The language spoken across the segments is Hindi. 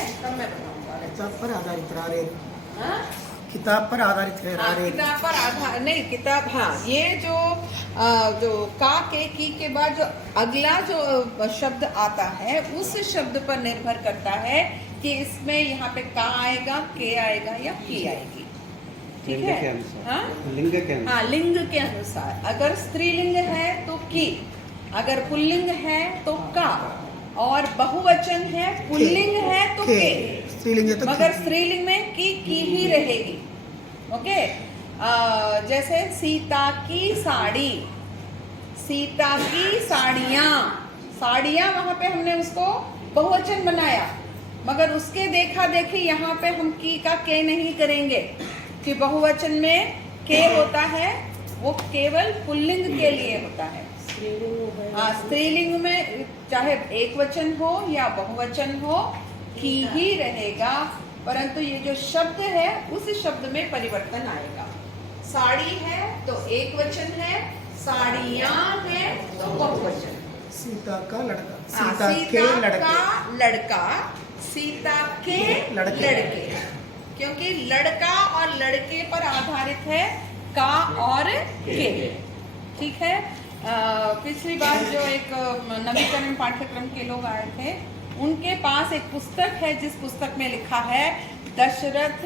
है तब मैं बताऊंगा। किताब पर आधारित रारे, हाँ? किताब पर आधारित है हाँ, रारे। किताब पर आधार नहीं, किताब, हाँ, ये जो का के की के बाद जो अगला जो शब्द आता है उस शब्द पर निर्भर करता है कि इसमें यहाँ पे का आएगा, के आएगा या की आएगी। ठीक लिंग है? के अनुसार। हाँ? लिंग के अनुसार। हाँ, लिंग के अनुसार। अगर स्त्रीलिंग है तो की, अगर पुल्लिंग है तो का, और बहुवचन है, पुल्लिंग है तो के। स्त्रीलिंग है तो मगर स्त्रीलिंग में की ही रहेगी। ओके, जैसे सीता की साड़ी, सीता की साड़ियाँ, साड़ियाँ वहां पे हमने उसको बहुवचन बनाया, मगर उसके देखा देखी यहाँ पे हम की का के नहीं करेंगे कि बहुवचन में के होता है, वो केवल पुल्लिंग के लिए होता है। हाँ, स्त्रीलिंग में चाहे एक वचन हो या बहुवचन हो की ही रहेगा, परंतु ये जो शब्द है उस शब्द में परिवर्तन आएगा। साड़ी है तो एक वचन है, साड़ियाँ है तो बहुवचन। सीता का लड़का, हाँ, सीता के लड़के, का लड़का, सीता के लड़के, क्योंकि लड़का और लड़के पर आधारित है का और के। ठीक है? पिछली बार जो एक नवीकरण पाठ्यक्रम के लोग आए थे, उनके पास एक पुस्तक है जिस पुस्तक में लिखा है दशरथ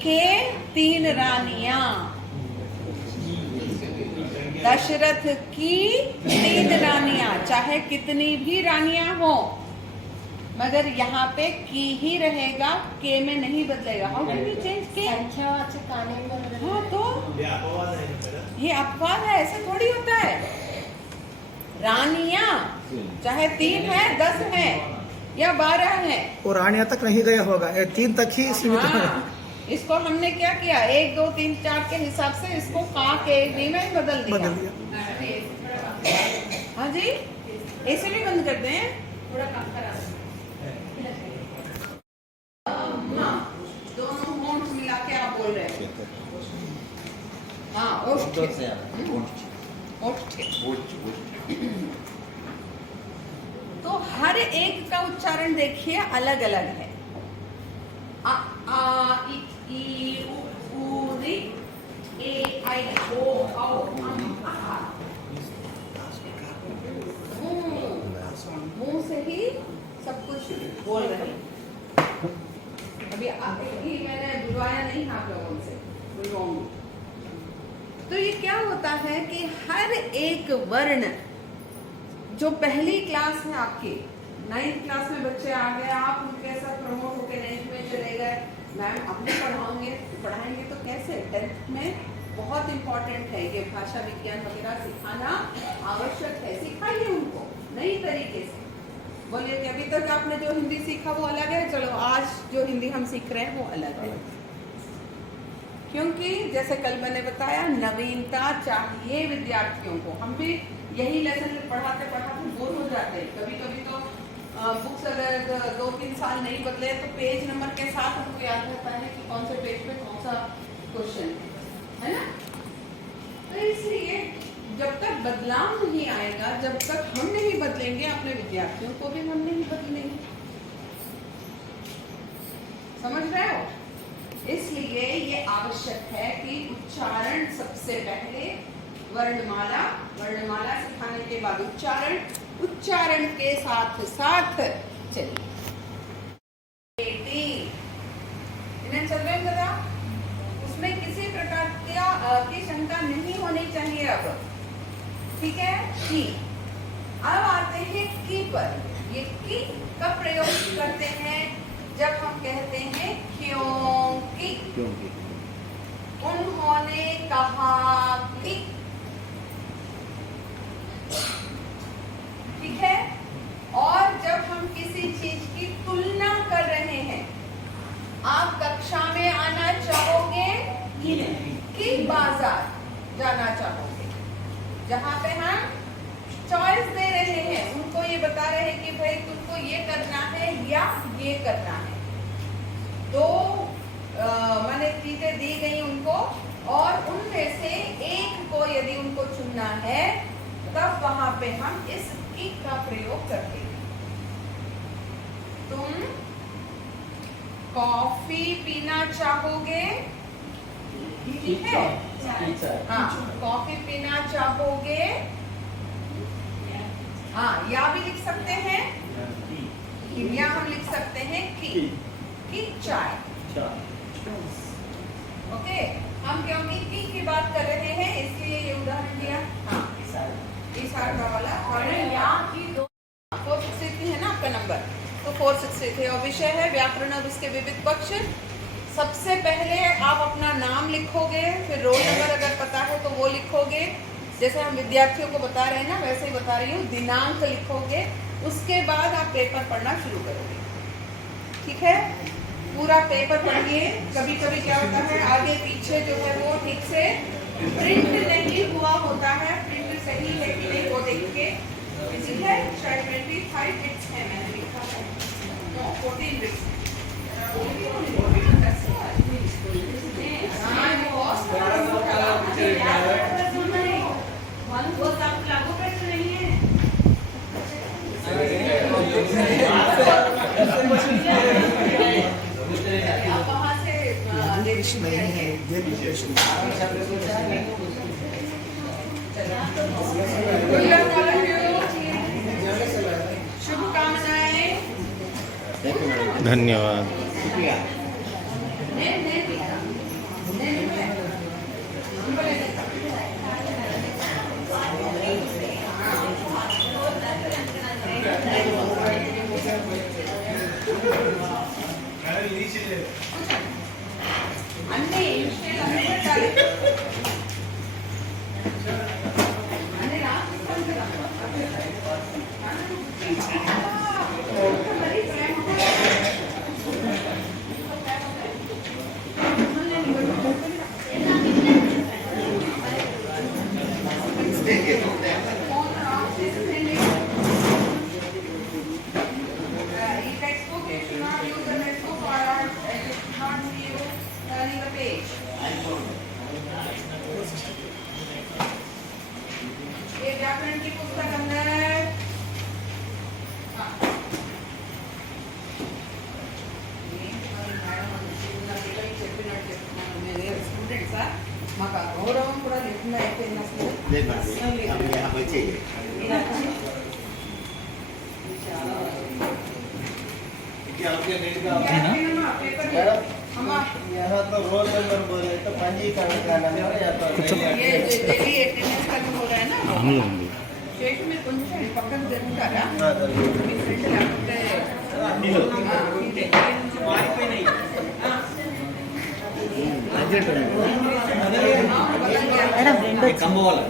के 3 रानियां, दशरथ की 3 रानियां, चाहे कितनी भी रानियां हो, मगर यहाँ पे की ही रहेगा, के में नहीं बदलेगा। हाउ कैन यू चेंज के? हाँ, तो ये अपवाद है, ऐसा थोड़ी होता है। रानियां चाहे 3 है, 10 है या 12 है, वो रानिया तक नहीं गया होगा, 3 तक ही सीमित होगा। हाँ, इसको हमने क्या किया, 1 2 3 4 के हिसाब से इसको का के भी में बदल दिया। हाँ जी, ऐसे भी बंद कर दें, थोड़ा काम करा। हाँ, दोनों होंठ मिला के आप बोल रहे हैं। हाँ, ओष्ठ, तो हर एक का उच्चारण देखिए अलग अलग है। आ आ इ ई उ री ए आई ओ औ आ। मुंह से ही सब कुछ बोल रहे हैं। अभी मैंने बुलवाया नहीं आप लोगों से, बुलवाऊंगी। तो ये क्या होता है कि हर एक वर्ण जो पहली क्लास है आपकी, 9th क्लास में बच्चे आ गए, आप उनके साथ प्रमोट होकर 9th में चले गए, मैम अपने पढ़ाएंगे तो कैसे? 10th में बहुत इंपॉर्टेंट है ये भाषा विज्ञान वगैरह सिखाना आवश्यक है, सिखाइए उनको नई तरीके से। बोलिए कि अभी तक आपने जो हिंदी सीखा वो अलग है, चलो आज जो हिंदी हम सीख रहे हैं वो अलग है, क्योंकि जैसे कल मैंने बताया नवीनता चाहिए विद्यार्थियों को। हम भी यही लेसन पढ़ाते पढ़ाते बोर हो जाते हैं, कभी कभी तो बुक्स अगर 2-3 साल नहीं बदले तो पेज नंबर के साथ हमको याद रहता है कि कौन से पेज पे कौन सा क्वेश्चन है ना। तो इसलिए जब तक बदलाव नहीं आएगा, जब तक हम नहीं बदलेंगे, अपने विद्यार्थियों को भी हम नहीं बदलेंगे। समझ रहे हो? इसलिए ये आवश्यक है कि उच्चारण सबसे पहले, वर्णमाला सिखाने के बाद उच्चारण के साथ साथ चलिए इन्हें चल रहे जरा, उसमें किसी प्रकार की शंका नहीं होनी चाहिए। अब ठीक है, की। अब आते हैं की पर। ये की का प्रयोग करते हैं जब हम कहते हैं क्योंकि, उन्होंने कहा कि, ठीक है। और जब हम किसी चीज की तुलना कर रहे हैं, आप कक्षा में आना चाहोगे कि बाजार जाना चाहोगे, जहां पे हम चॉइस दे रहे हैं, उनको ये बता रहे हैं कि भाई तुमको ये करना है या ये करना है। दो माने चीजें दी गई उनको, और उनमें से एक को यदि उनको चुनना है तब वहां पे हम इस की का प्रयोग करते हैं। तुम कॉफी पीना चाहोगे? ठीक है, हाँ, कॉफी पीना चाहोगे? हाँ, या भी लिख सकते हैं, या हम लिख सकते हैं कि चाय। ओके, हम क्योंकि की बात कर रहे हैं इसलिए ये उदाहरण दिया। हाँ, इस वाला और या की दो 463 है ना आपका नंबर, तो 463 और विषय है व्याकरण और उसके विविध पक्ष। सबसे पहले आप अपना नाम लिखोगे, फिर रोल नंबर अगर पता है तो वो लिखोगे, जैसे हम विद्यार्थियों को बता रहे हैं ना वैसे ही बता रही हूँ। दिनांक लिखोगे, उसके बाद आप पेपर पढ़ना शुरू करोगे। ठीक है, पूरा पेपर पढ़िए। कभी कभी क्या होता है आगे पीछे जो है वो ठीक से प्रिंट नहीं हुआ होता है, प्रिंट सही है कि नहीं वो देख के। ठीक है, शायद 25 बिट्स है, मैंने लिखा है, नो 14 बिट्स है। वो सब लागू प्रश्न नहीं है। आप वहाँ से नहीं है ये प्रश्न। शुभकामनाएं। धन्यवाद। अन्ने व्याकरण की पुस्तक अंदर స్టూడెంట్స్ మాకు ఆ గౌరవం కూడా లేకుండా అయిపోయింది అసలు. यहाँ तो रोल नंबर बोले तो पंजीकरण का नंबर या तो ये डेली अटेंडेंस का हो रहा है ना, స్టేషన్ మీద కొంచెం పక్కన జరుగుతారా మీ ఫ్రెండ్ లేకపోతే कम वाला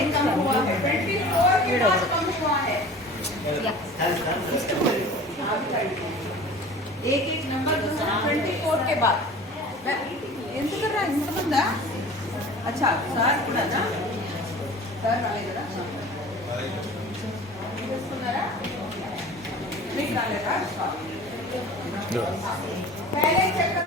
एक कम हुआ 24 के बाद कम हुआ है। एक एक नंबर दूसरा 24 के बाद ఎంత कर रहा है ఇంతమందా? अच्छा సార్ కూడా ना సార్ రాలేదా? తీసుకున్నారా? మీకు రాలేదా? పहले चेक